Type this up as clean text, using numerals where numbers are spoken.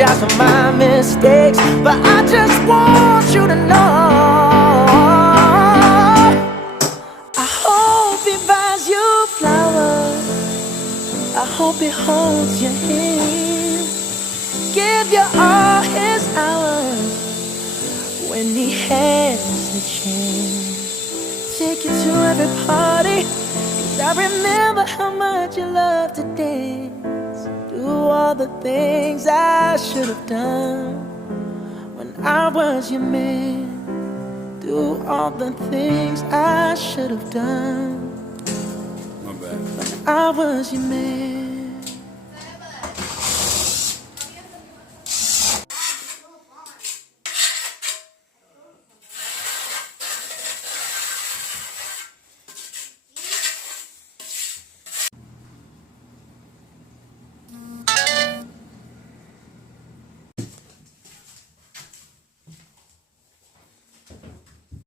apologize for my mistakes, but I just want you to know I hope he buys you flowers, I hope he holds your hand, give you all his hours when he has the chance. Take you to every party, 'cause I remember how much you loved to dance. Do all the things I should have done when I was your man. Do all the things I should have done My bad. when I was your man.